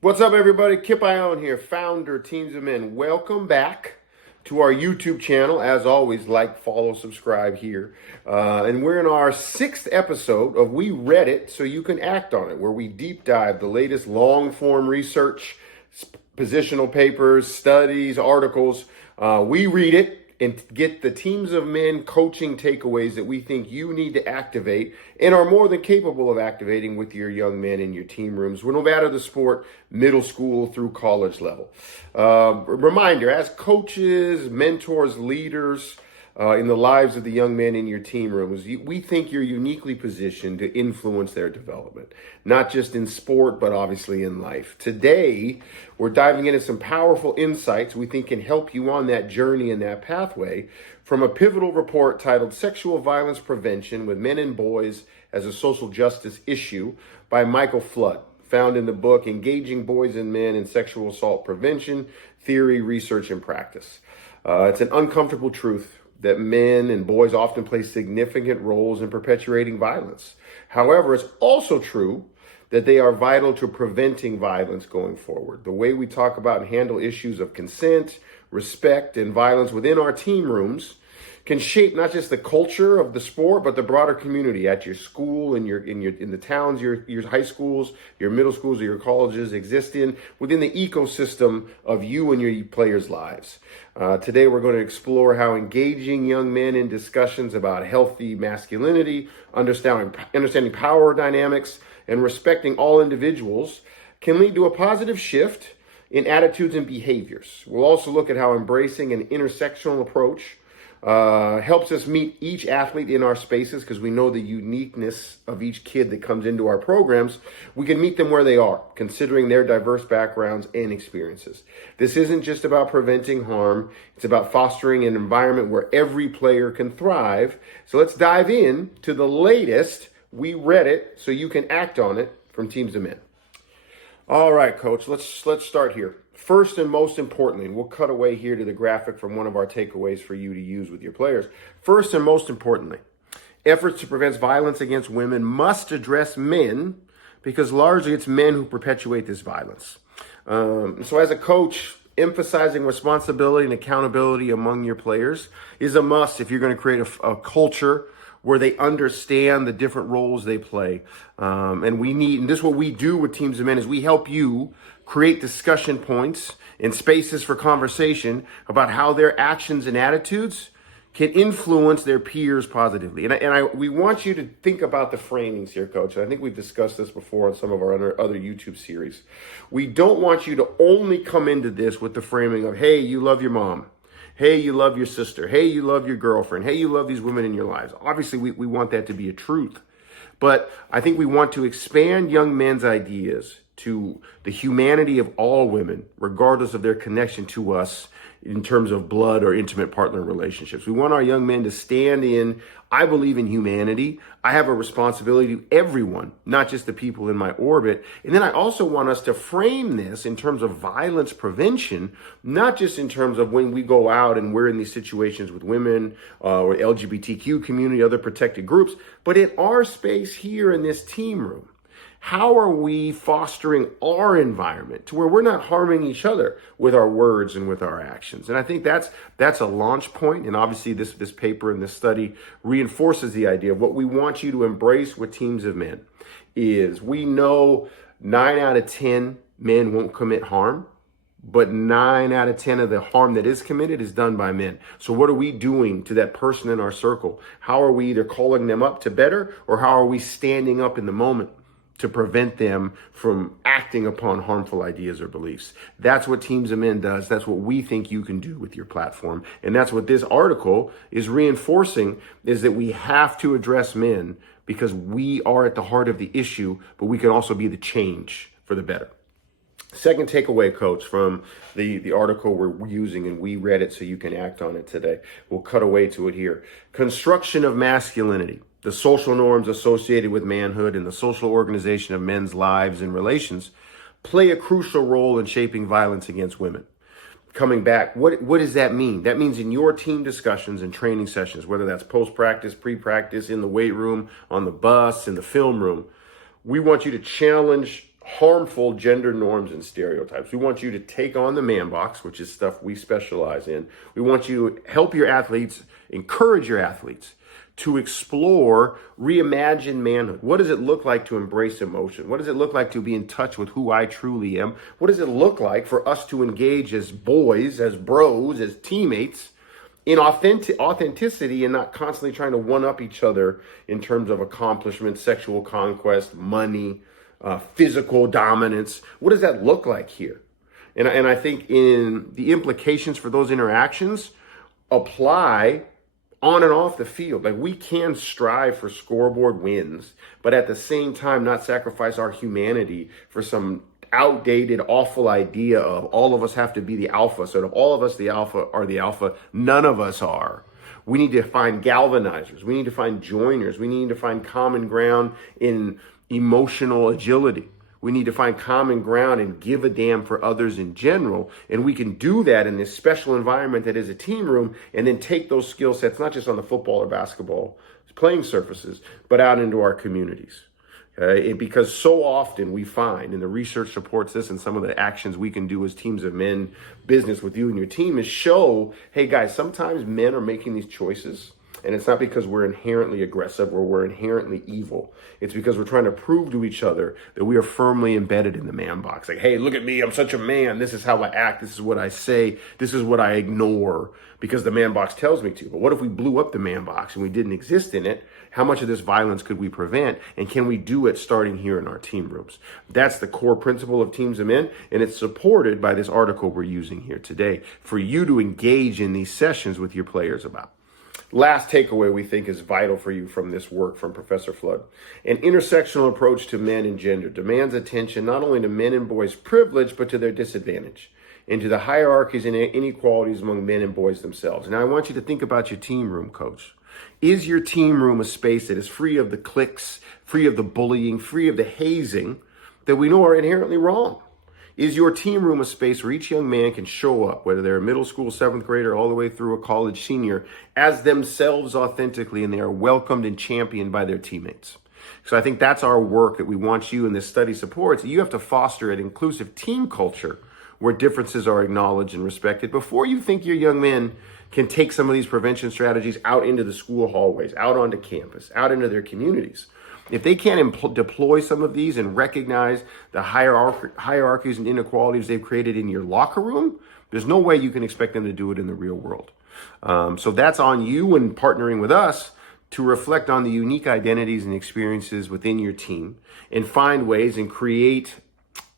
What's up, everybody? Kip Ione here, founder, Teams of Men. Welcome back to our YouTube channel. As always, like, follow, subscribe here. And we're in our 6th episode of We Read It So You Can Act On It, where we deep dive the latest long-form research, positional papers, studies, articles. We read it and get the Teams of Men coaching takeaways that we think you need to activate and are more than capable of activating with your young men in your team rooms, no matter the sport, middle school through college level. Reminder, as coaches, mentors, leaders, in the lives of the young men in your team rooms, we think you're uniquely positioned to influence their development, not just in sport, but obviously in life. Today, we're diving into some powerful insights we think can help you on that journey and that pathway from a pivotal report titled Sexual Violence Prevention with Men and Boys as a Social Justice Issue by Michael Flood, found in the book Engaging Boys and Men in Sexual Assault Prevention, Theory, Research, and Practice. It's an uncomfortable truth that men and boys often play significant roles in perpetuating violence. However, it's also true that they are vital to preventing violence going forward. The way we talk about and handle issues of consent, respect, and violence within our team rooms can shape not just the culture of the sport, but the broader community at your school, in the towns your high schools, your middle schools, or your colleges exist in, within the ecosystem of you and your players' lives. Today, we're going to explore how engaging young men in discussions about healthy masculinity, understanding power dynamics, and respecting all individuals can lead to a positive shift in attitudes and behaviors. We'll also look at how embracing an intersectional approach helps us meet each athlete in our spaces, because we know the uniqueness of each kid that comes into our programs. We can meet them where they are, considering their diverse backgrounds and experiences. This isn't just about preventing harm. It's about fostering an environment where every player can thrive. So let's dive in to the latest. We read it so you can act on it from Teams of Men. All right, Coach, let's start here. First and most importantly, and we'll cut away here to the graphic from one of our takeaways for you to use with your players. First and most importantly, efforts to prevent violence against women must address men, because largely it's men who perpetuate this violence. So as a coach, emphasizing responsibility and accountability among your players is a must if you're going to create a culture where they understand the different roles they play. And this is what we do with Teams of Men, is we help you create discussion points and spaces for conversation about how their actions and attitudes can influence their peers positively. We want you to think about the framings here, Coach. I think we've discussed this before on some of our other YouTube series. We don't want you to only come into this with the framing of, hey, you love your mom. Hey, you love your sister. Hey, you love your girlfriend. Hey, you love these women in your lives. Obviously, we want that to be a truth. But I think we want to expand young men's ideas to the humanity of all women, regardless of their connection to us in terms of blood or intimate partner relationships. We want our young men to stand in, I believe in humanity. I have a responsibility to everyone, not just the people in my orbit. And then I also want us to frame this in terms of violence prevention, not just in terms of when we go out and we're in these situations with women or LGBTQ community, other protected groups, but in our space here in this team room. How are we fostering our environment to where we're not harming each other with our words and with our actions? And I think that's a launch point. And obviously this paper and this study reinforces the idea of what we want you to embrace with Teams of Men is, we know 9 out of 10 men won't commit harm, but 9 out of 10 of the harm that is committed is done by men. So what are we doing to that person in our circle? How are we either calling them up to better, or how are we standing up in the moment to prevent them from acting upon harmful ideas or beliefs? That's what Teams of Men does. That's what we think you can do with your platform. And that's what this article is reinforcing, is that we have to address men because we are at the heart of the issue, but we can also be the change for the better. Second takeaway, Coach, from the article we're using, and we read it so you can act on it today. We'll cut away to it here. Construction of masculinity. The social norms associated with manhood and the social organization of men's lives and relations play a crucial role in shaping violence against women. Coming back, what does that mean? That means in your team discussions and training sessions, whether that's post-practice, pre-practice, in the weight room, on the bus, in the film room, we want you to challenge harmful gender norms and stereotypes. We want you to take on the man box, which is stuff we specialize in. We want you to help your athletes, encourage your athletes to explore, reimagine manhood. What does it look like to embrace emotion? What does it look like to be in touch with who I truly am? What does it look like for us to engage as boys, as bros, as teammates in authenticity and not constantly trying to one-up each other in terms of accomplishment, sexual conquest, money, physical dominance? What does that look like here? And I think in the implications for those interactions apply on and off the field. Like, we can strive for scoreboard wins, but at the same time not sacrifice our humanity for some outdated, awful idea of all of us have to be the alpha. So if all of us the alpha are the alpha, none of us are. We need to find galvanizers. We need to find joiners. We need to find common ground in emotional agility. We need to find common ground and give a damn for others in general. And we can do that in this special environment that is a team room, and then take those skill sets, not just on the football or basketball playing surfaces, but out into our communities. Because so often we find, and the research supports this, and some of the actions we can do as Teams of Men business with you and your team is show, hey guys, sometimes men are making these choices. And it's not because we're inherently aggressive or we're inherently evil. It's because we're trying to prove to each other that we are firmly embedded in the man box. Like, hey, look at me. I'm such a man. This is how I act. This is what I say. This is what I ignore because the man box tells me to. But what if we blew up the man box and we didn't exist in it? How much of this violence could we prevent? And can we do it starting here in our team rooms? That's the core principle of Teams of Men. And it's supported by this article we're using here today for you to engage in these sessions with your players about. Last takeaway we think is vital for you from this work from Professor Flood. An intersectional approach to men and gender demands attention not only to men and boys' privilege, but to their disadvantage, and to the hierarchies and inequalities among men and boys themselves. Now, I want you to think about your team room, coach. Is your team room a space that is free of the cliques, free of the bullying, free of the hazing that we know are inherently wrong? Is your team room a space where each young man can show up, whether they're a middle school 7th grader all the way through a college senior, as themselves authentically, and they are welcomed and championed by their teammates? So I think that's our work that we want you, and this study supports. You have to foster an inclusive team culture where differences are acknowledged and respected before you think your young men can take some of these prevention strategies out into the school hallways, out onto campus, out into their communities. If they can't deploy some of these and recognize the hierarchies and inequalities they've created in your locker room, there's no way you can expect them to do it in the real world. So that's on you and partnering with us to reflect on the unique identities and experiences within your team and find ways and create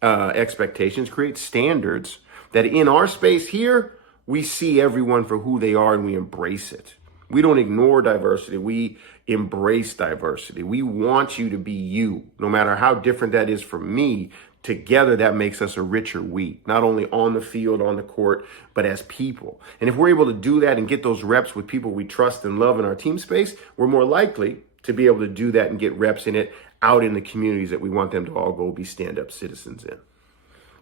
expectations, create standards that in our space here, we see everyone for who they are and we embrace it. We don't ignore diversity. We embrace diversity. We want you to be you, no matter how different that is from me. Together, that makes us a richer we, not only on the field, on the court, but as people. And if we're able to do that and get those reps with people we trust and love in our team space, we're more likely to be able to do that and get reps in it out in the communities that we want them to all go be stand-up citizens in.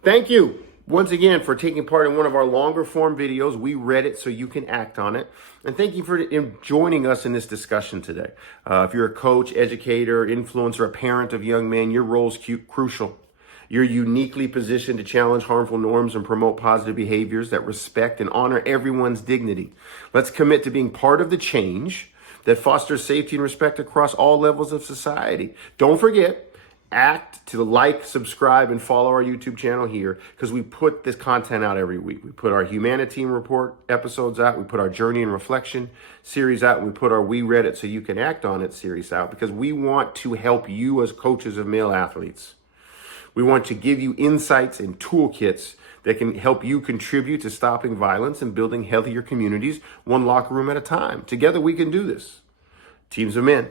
Thank you once again for taking part in one of our longer form videos. We read it so you can act on it. And thank you for joining us in this discussion today. If you're a coach, educator, influencer, a parent of young men, your role is crucial. You're uniquely positioned to challenge harmful norms and promote positive behaviors that respect and honor everyone's dignity. Let's commit to being part of the change that fosters safety and respect across all levels of society. Don't forget, act to like, subscribe, and follow our YouTube channel here because we put this content out every week. We put our Humanity Report episodes out. We put our Journey and Reflection series out. And we put our We Read It So You Can Act On It series out because we want to help you as coaches of male athletes. We want to give you insights and toolkits that can help you contribute to stopping violence and building healthier communities, one locker room at a time. Together we can do this. Teams of Men.